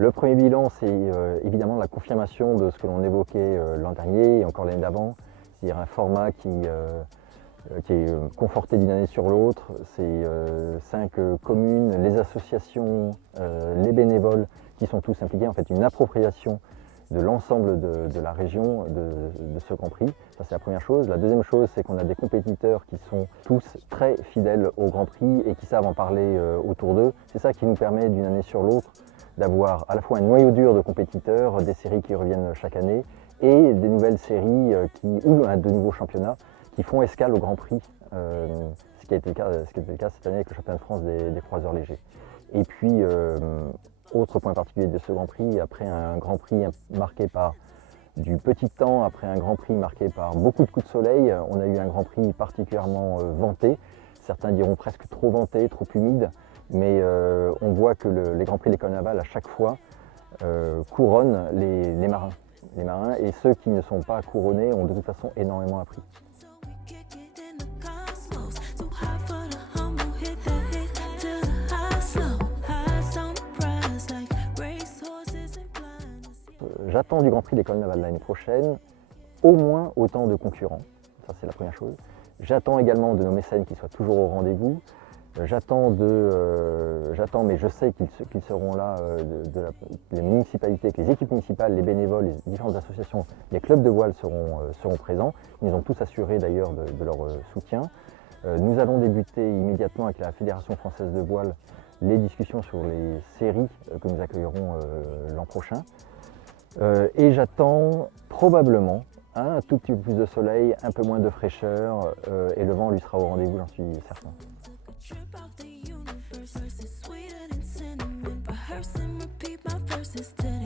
Le premier bilan, c'est évidemment la confirmation de ce que l'on évoquait l'an dernier et encore l'année d'avant, c'est-à-dire un format qui est conforté d'une année sur l'autre. C'est 5 communes, les associations, les bénévoles qui sont tous impliqués, en fait une appropriation de l'ensemble de la région de ce Grand Prix. Ça, c'est la première chose. La deuxième chose, c'est qu'on a des compétiteurs qui sont tous très fidèles au Grand Prix et qui savent en parler autour d'eux. C'est ça qui nous permet d'une année sur l'autre d'avoir à la fois un noyau dur de compétiteurs, des séries qui reviennent chaque année et des nouvelles séries ou de nouveaux championnats qui font escale au Grand Prix, ce qui a été le cas cette année avec le championnat de France des croiseurs légers. Et puis, autre point particulier de ce Grand Prix, après un Grand Prix marqué par du petit temps, après un Grand Prix marqué par beaucoup de coups de soleil, on a eu un Grand Prix particulièrement vanté, certains diront presque trop vanté, trop humide, mais on voit que les Grands Prix de l'École navale à chaque fois couronnent les marins. Les marins et ceux qui ne sont pas couronnés ont de toute façon énormément appris. J'attends du Grand Prix de l'École navale l'année prochaine au moins autant de concurrents, ça c'est la première chose. J'attends également de nos mécènes qu'ils soient toujours au rendez-vous. J'attends, mais je sais qu'ils seront là, les municipalités, que les équipes municipales, les bénévoles, les différentes associations, les clubs de voile seront présents. Ils nous ont tous assuré d'ailleurs de leur soutien. Nous allons débuter immédiatement avec la Fédération française de voile les discussions sur les séries que nous accueillerons l'an prochain. Et j'attends probablement un tout petit peu plus de soleil, un peu moins de fraîcheur et le vent lui sera au rendez-vous, j'en suis certain. Trip out the universe, it's sweeter than cinnamon. Rehearse and repeat my verses 10